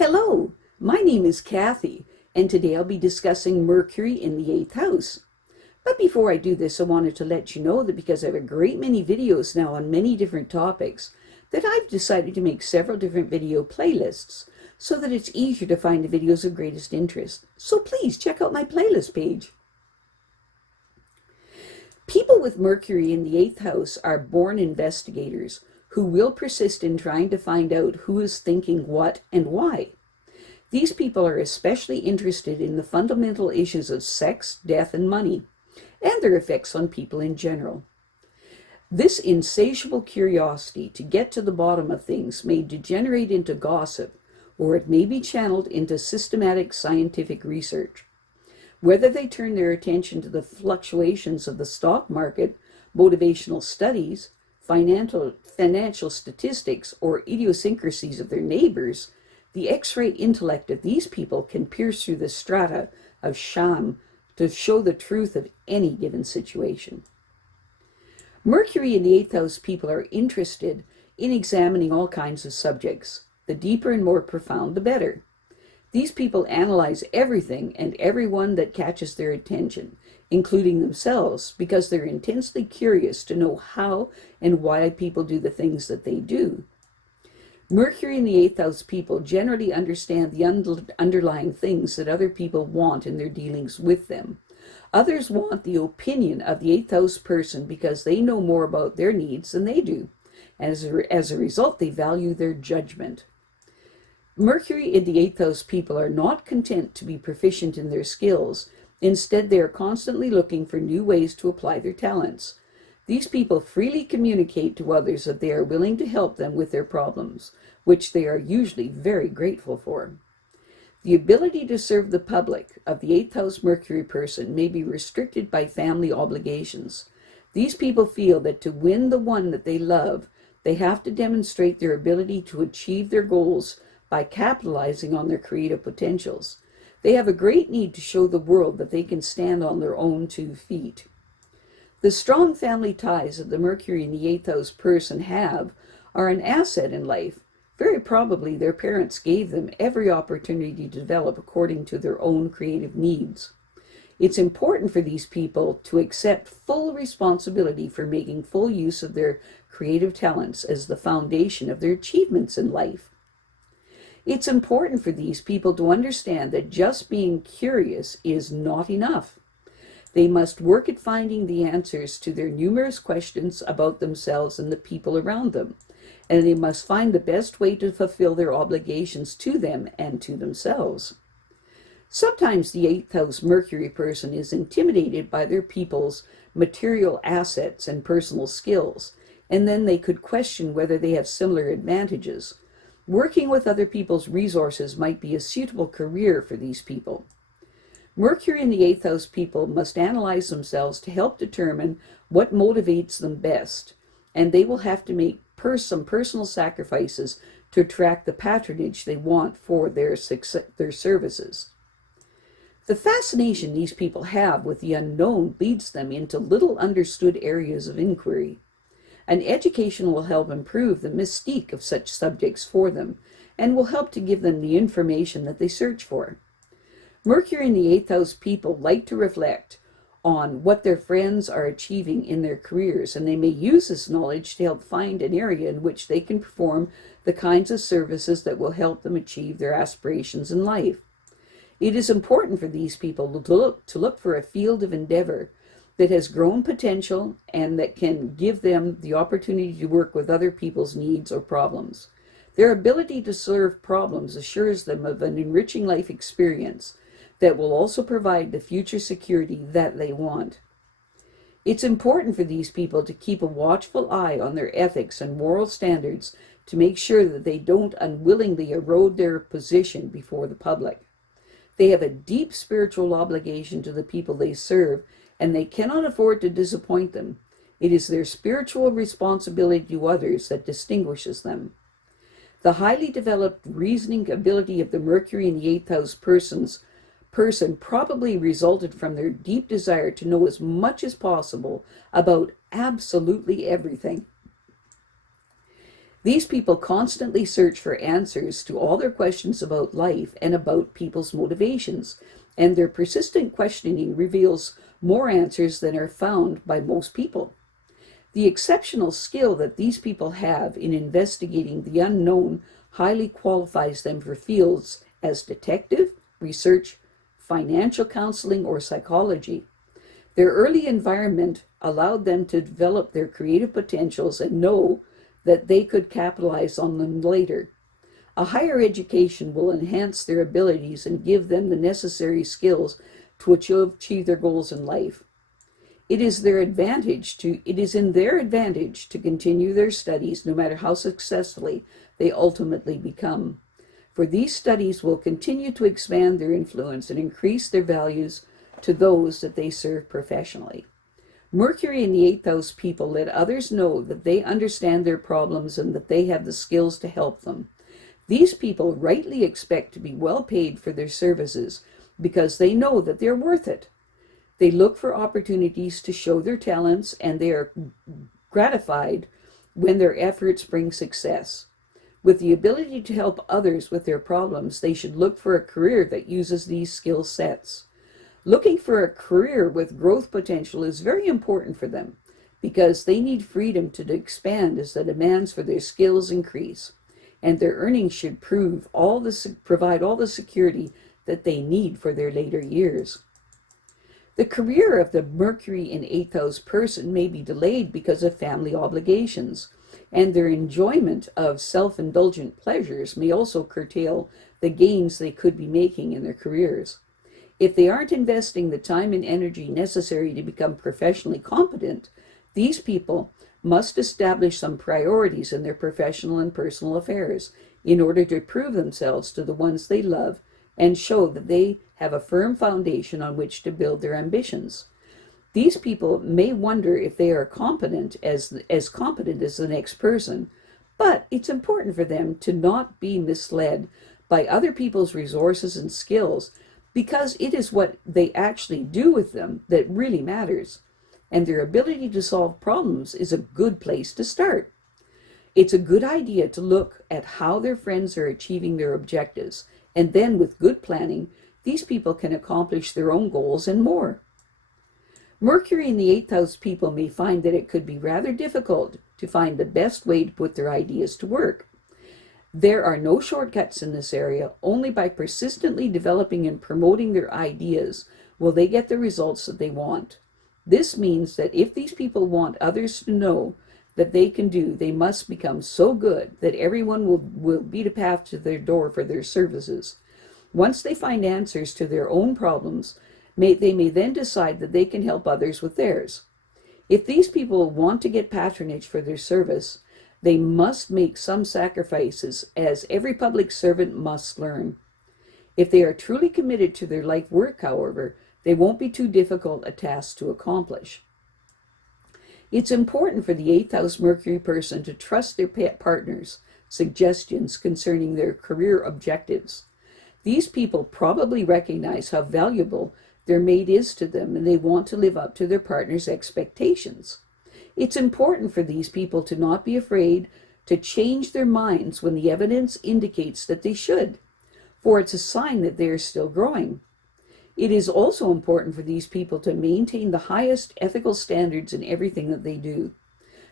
Hello, my name is Kathy, and today I'll be discussing Mercury in the 8th house. But before I do this, I wanted to let you know that because I have a great many videos now on many different topics, that I've decided to make several different video playlists so that it's easier to find the videos of greatest interest. So please check out my playlist page. People with Mercury in the 8th house are born investigators who will persist in trying to find out who is thinking what and why. These people are especially interested in the fundamental issues of sex, death, and money, and their effects on people in general. This insatiable curiosity to get to the bottom of things may degenerate into gossip, or it may be channeled into systematic scientific research. Whether they turn their attention to the fluctuations of the stock market, motivational studies, financial statistics, or idiosyncrasies of their neighbors, the X-ray intellect of these people can pierce through the strata of sham to show the truth of any given situation. Mercury in the 8th house people are interested in examining all kinds of subjects. The deeper and more profound, the better. These people analyze everything and everyone that catches their attention, including themselves, because they're intensely curious to know how and why people do the things that they do. Mercury in the 8th house people generally understand the underlying things that other people want in their dealings with them. Others want the opinion of the 8th house person because they know more about their needs than they do. As a result, they value their judgment. Mercury in the 8th house people are not content to be proficient in their skills. Instead, they are constantly looking for new ways to apply their talents. These people freely communicate to others that they are willing to help them with their problems, which they are usually very grateful for. The ability to serve the public of the 8th house Mercury person may be restricted by family obligations. These people feel that to win the one that they love, they have to demonstrate their ability to achieve their goals by capitalizing on their creative potentials. They have a great need to show the world that they can stand on their own 2 feet. The strong family ties that the Mercury in the 8th house person have are an asset in life. Very probably their parents gave them every opportunity to develop according to their own creative needs. It's important for these people to accept full responsibility for making full use of their creative talents as the foundation of their achievements in life. It's important for these people to understand that just being curious is not enough. They must work at finding the answers to their numerous questions about themselves and the people around them, and they must find the best way to fulfill their obligations to them and to themselves. Sometimes the 8th house Mercury person is intimidated by their people's material assets and personal skills, and then they could question whether they have similar advantages. Working with other people's resources might be a suitable career for these people. Mercury in the 8th house people must analyze themselves to help determine what motivates them best, and they will have to make some personal sacrifices to attract the patronage they want for their services. The fascination these people have with the unknown leads them into little understood areas of inquiry. An education will help improve the mystique of such subjects for them and will help to give them the information that they search for. Mercury in the 8th house people like to reflect on what their friends are achieving in their careers, and they may use this knowledge to help find an area in which they can perform the kinds of services that will help them achieve their aspirations in life. It is important for these people to look for a field of endeavor that has grown potential and that can give them the opportunity to work with other people's needs or problems. Their ability to solve problems assures them of an enriching life experience that will also provide the future security that they want. It's important for these people to keep a watchful eye on their ethics and moral standards to make sure that they don't unwillingly erode their position before the public. They have a deep spiritual obligation to the people they serve, and they cannot afford to disappoint them. It is their spiritual responsibility to others that distinguishes them. The highly developed reasoning ability of the Mercury in the 8th house person probably resulted from their deep desire to know as much as possible about absolutely everything. These people constantly search for answers to all their questions about life and about people's motivations, and their persistent questioning reveals more answers than are found by most people. The exceptional skill that these people have in investigating the unknown highly qualifies them for fields as detective, research, financial counseling, or psychology. Their early environment allowed them to develop their creative potentials and know that they could capitalize on them later. A higher education will enhance their abilities and give them the necessary skills to achieve their goals in life. It is in their advantage to continue their studies no matter how successfully they ultimately become. For these studies will continue to expand their influence and increase their values to those that they serve professionally. Mercury in the 8th house people let others know that they understand their problems and that they have the skills to help them. These people rightly expect to be well paid for their services because they know that they're worth it. They look for opportunities to show their talents, and they are gratified when their efforts bring success. With the ability to help others with their problems, they should look for a career that uses these skill sets. Looking for a career with growth potential is very important for them because they need freedom to expand as the demands for their skills increase, and their earnings should provide all the security that they need for their later years. The career of the Mercury in 8th house person may be delayed because of family obligations, and their enjoyment of self-indulgent pleasures may also curtail the gains they could be making in their careers. If they aren't investing the time and energy necessary to become professionally competent, these people must establish some priorities in their professional and personal affairs in order to prove themselves to the ones they love and show that they have a firm foundation on which to build their ambitions. These people may wonder if they are competent as the next person, but it's important for them to not be misled by other people's resources and skills, because it is what they actually do with them that really matters, and their ability to solve problems is a good place to start. It's a good idea to look at how their friends are achieving their objectives, and then with good planning, these people can accomplish their own goals and more. Mercury in the 8th house people may find that it could be rather difficult to find the best way to put their ideas to work. There are no shortcuts in this area. Only by persistently developing and promoting their ideas will they get the results that they want. This means that if these people want others to know that they can do, they must become so good that everyone will beat a path to their door for their services. Once they find answers to their own problems, they may then decide that they can help others with theirs. If these people want to get patronage for their service, they must make some sacrifices, as every public servant must learn. If they are truly committed to their life work, however, they won't be too difficult a task to accomplish. It's important for the 8th house Mercury person to trust their partner's suggestions concerning their career objectives. These people probably recognize how valuable their mate is to them, and they want to live up to their partner's expectations. It's important for these people to not be afraid to change their minds when the evidence indicates that they should, for it's a sign that they are still growing. It is also important for these people to maintain the highest ethical standards in everything that they do.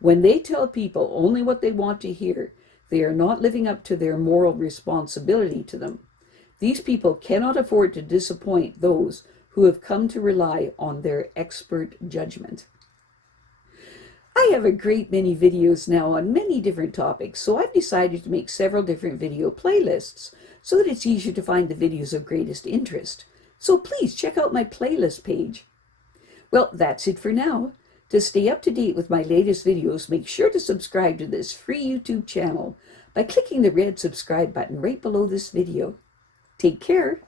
When they tell people only what they want to hear, they are not living up to their moral responsibility to them. These people cannot afford to disappoint those who have come to rely on their expert judgment. I have a great many videos now on many different topics, so I've decided to make several different video playlists so that it's easier to find the videos of greatest interest. So please check out my playlist page. Well, that's it for now. To stay up to date with my latest videos, make sure to subscribe to this free YouTube channel by clicking the red subscribe button right below this video. Take care.